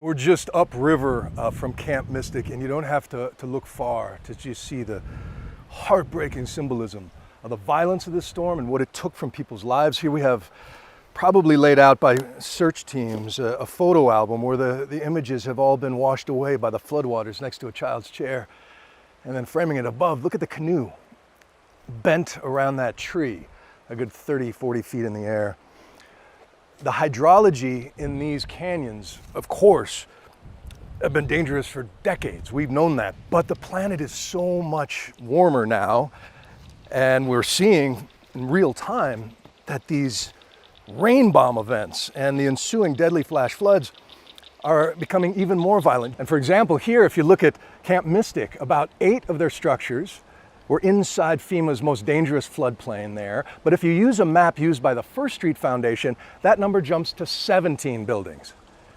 We're just upriver from Camp Mystic, and you don't have to look far to just see the heartbreaking symbolism of the violence of this storm and what it took from people's lives. Here we have, probably laid out by search teams, a photo album where the images have all been washed away by the floodwaters next to a child's chair. And then framing it above, look at the canoe bent around that tree, a good 30, 40 feet in the air. The hydrology in these canyons, of course, have been dangerous for decades. We've known that, but the planet is so much warmer now, and we're seeing in real time that these rain bomb events and the ensuing deadly flash floods are becoming even more violent. And for example, here, if you look at Camp Mystic, about 8 of their structures were inside FEMA's most dangerous floodplain there. But if you use a map used by the First Street Foundation, that number jumps to 17 buildings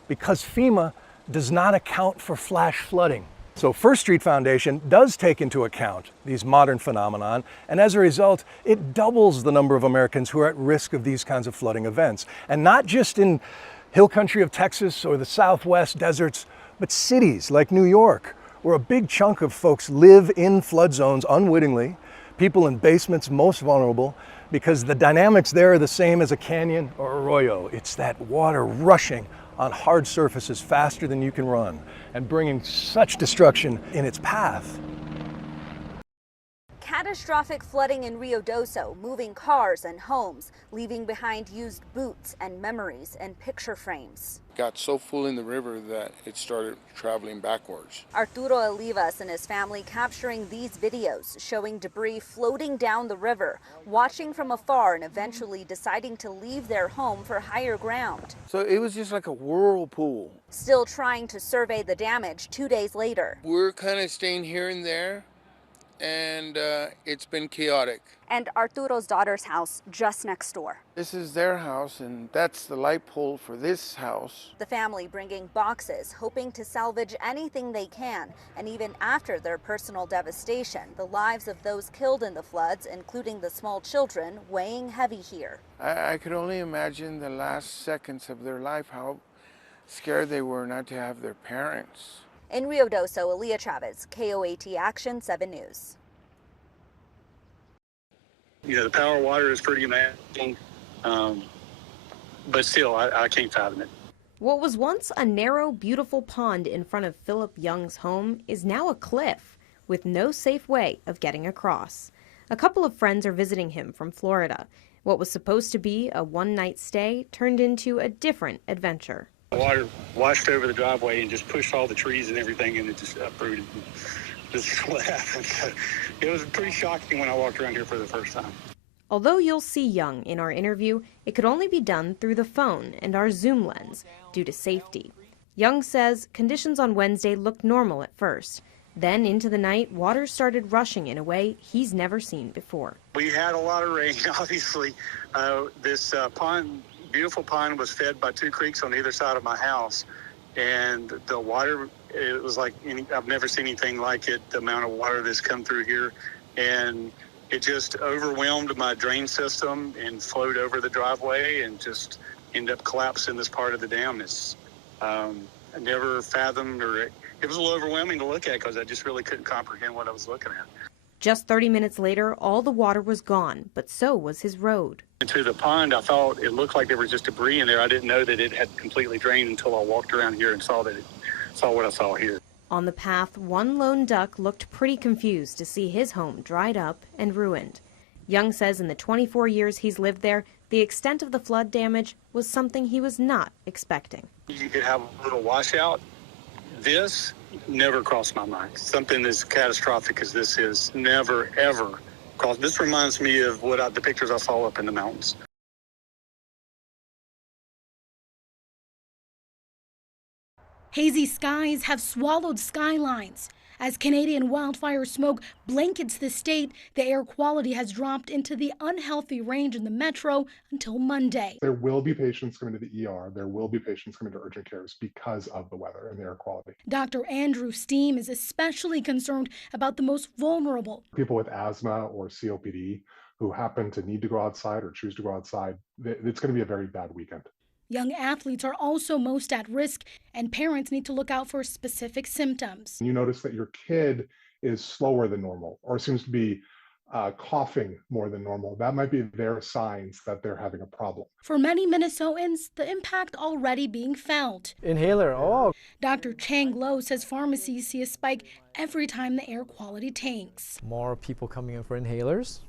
because FEMA does not account for flash flooding. So First Street Foundation does take into account these modern phenomenon, and as a result, it doubles the number of Americans who are at risk of these kinds of flooding events. And not just in hill country of Texas or the Southwest deserts, but cities like New York, where a big chunk of folks live in flood zones unwittingly, people in basements most vulnerable, because the dynamics there are the same as a canyon or arroyo. It's that water rushing on hard surfaces faster than you can run and bringing such destruction in its path. Catastrophic flooding in Rio Doce, moving cars and homes, leaving behind used boots and memories and picture frames. Got so full in the river that it started traveling backwards. Arturo Olivas and his family capturing these videos showing debris floating down the river, watching from afar and eventually deciding to leave their home for higher ground. So it was just like a whirlpool. Still trying to survey the damage 2 days later. We're kind of staying here and there, and it's been chaotic. And Arturo's daughter's house just next door. This is their house, and that's the light pole for this house. The family bringing boxes, hoping to salvage anything they can. And even after their personal devastation, the lives of those killed in the floods, including the small children, weighing heavy here. I could only imagine the last seconds of their life, how scared they were not to have their parents. In Rio Doce, Aaliyah Chavez, KOAT Action 7 News. You know, the power of water is pretty amazing, but still, I can't fathom it. What was once a narrow, beautiful pond in front of Philip Young's home is now a cliff with no safe way of getting across. A couple of friends are visiting him from Florida. What was supposed to be a one-night stay turned into a different adventure. The water washed over the driveway and just pushed all the trees and everything, and it just uprooted. This is what happened. It was pretty shocking when I walked around here for the first time. Although you'll see Young in our interview, it could only be done through the phone and our Zoom lens due to safety. Young says conditions on Wednesday looked normal at first. Then into the night, water started rushing in a way he's never seen before. We had a lot of rain, obviously. This beautiful pond was fed by 2 creeks on either side of my house. And the water, it was like, I've never seen anything like it, the amount of water that's come through here. And it just overwhelmed my drain system and flowed over the driveway and just ended up collapsing this part of the dam. It's, I never fathomed, or it was a little overwhelming to look at because I just really couldn't comprehend what I was looking at. Just 30 minutes later, all the water was gone, but so was his road. Into the pond, I thought it looked like there was just debris in there. I didn't know that it had completely drained until I walked around here and saw what I saw here. On the path, one lone duck looked pretty confused to see his home dried up and ruined. Young says in the 24 years he's lived there, the extent of the flood damage was something he was not expecting. You could have a little washout. This never crossed my mind. Something as catastrophic as this is never, ever crossed. This reminds me of the pictures I saw up in the mountains. Hazy skies have swallowed skylines. As Canadian wildfire smoke blankets the state, the air quality has dropped into the unhealthy range in the metro until Monday. There will be patients coming to the ER. There will be patients coming to urgent cares because of the weather and the air quality. Dr. Andrew Steen is especially concerned about the most vulnerable. People with asthma or COPD who happen to need to go outside or choose to go outside, it's going to be a very bad weekend. Young athletes are also most at risk, and parents need to look out for specific symptoms. You notice that your kid is slower than normal or seems to be coughing more than normal. That might be their signs that they're having a problem. For many Minnesotans, the impact already being felt. Inhaler, oh. Dr. Chang Lo says pharmacies see a spike every time the air quality tanks. More people coming in for inhalers,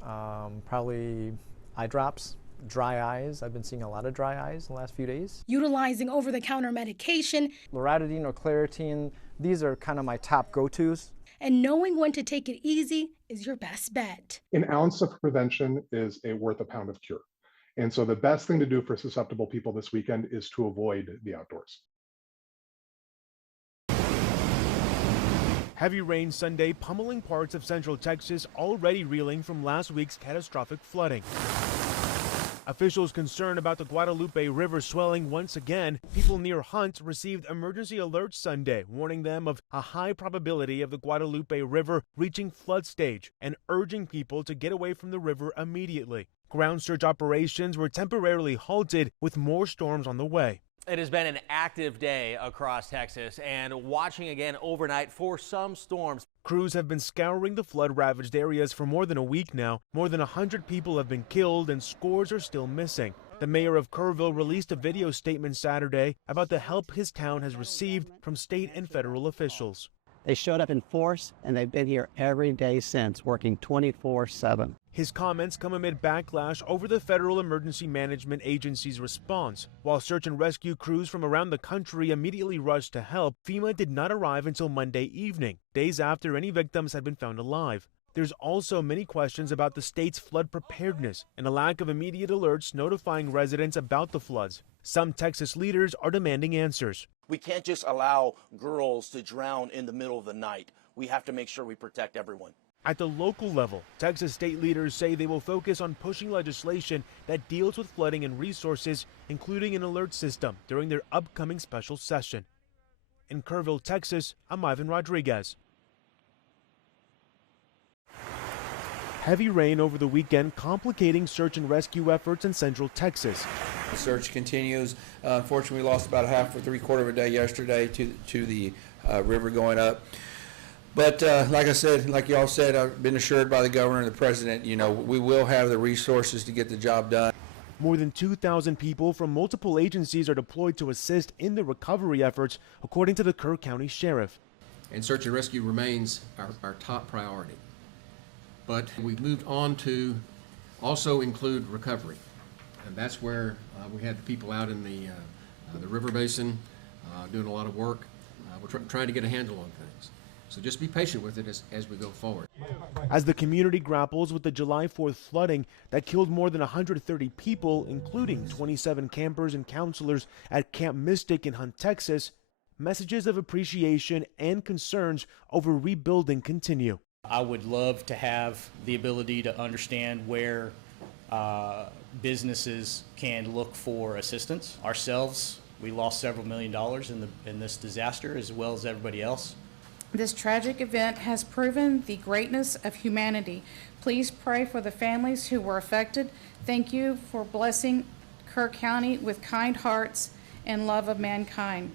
probably eye drops, dry eyes. I've been seeing a lot of dry eyes in the last few days. Utilizing over-the-counter medication. Loratadine or Claritin, these are kind of my top go-tos. And knowing when to take it easy is your best bet. An ounce of prevention is worth a pound of cure. And so the best thing to do for susceptible people this weekend is to avoid the outdoors. Heavy rain Sunday pummeling parts of central Texas, already reeling from last week's catastrophic flooding. Officials concerned about the Guadalupe River swelling once again. People near Hunt received emergency alerts Sunday, warning them of a high probability of the Guadalupe River reaching flood stage and urging people to get away from the river immediately. Ground search operations were temporarily halted with more storms on the way. It has been an active day across Texas and watching again overnight for some storms. Crews have been scouring the flood-ravaged areas for more than a week now. More than 100 people have been killed and scores are still missing. The mayor of Kerrville released a video statement Saturday about the help his town has received from state and federal officials. They showed up in force, and they've been here every day since, working 24/7. His comments come amid backlash over the Federal Emergency Management Agency's response. While search and rescue crews from around the country immediately rushed to help, FEMA did not arrive until Monday evening, days after any victims had been found alive. There's also many questions about the state's flood preparedness and a lack of immediate alerts notifying residents about the floods. Some Texas leaders are demanding answers. We can't just allow girls to drown in the middle of the night. We have to make sure we protect everyone. At the local level, Texas state leaders say they will focus on pushing legislation that deals with flooding and resources, including an alert system, during their upcoming special session. In Kerrville, Texas, I'm Ivan Rodriguez. Heavy rain over the weekend complicating search and rescue efforts in central Texas. The search continues. Unfortunately, we lost about a half or three-quarter of a day yesterday to the river going up. But like I said, like y'all said, I've been assured by the governor and the president, we will have the resources to get the job done. More than 2,000 people from multiple agencies are deployed to assist in the recovery efforts, according to the Kerr County Sheriff. And search and rescue remains our top priority. But we've moved on to also include recovery. And that's where we had the people out in the river basin doing a lot of work. We're trying to get a handle on things. So just be patient with it as we go forward. As the community grapples with the July 4th flooding that killed more than 130 people, including 27 campers and counselors at Camp Mystic in Hunt, Texas, messages of appreciation and concerns over rebuilding continue. I would love to have the ability to understand where businesses can look for assistance. Ourselves, we lost several $1 million in this disaster, as well as everybody else. This tragic event has proven the greatness of humanity. Please pray for the families who were affected. Thank you for blessing Kerr County with kind hearts and love of mankind.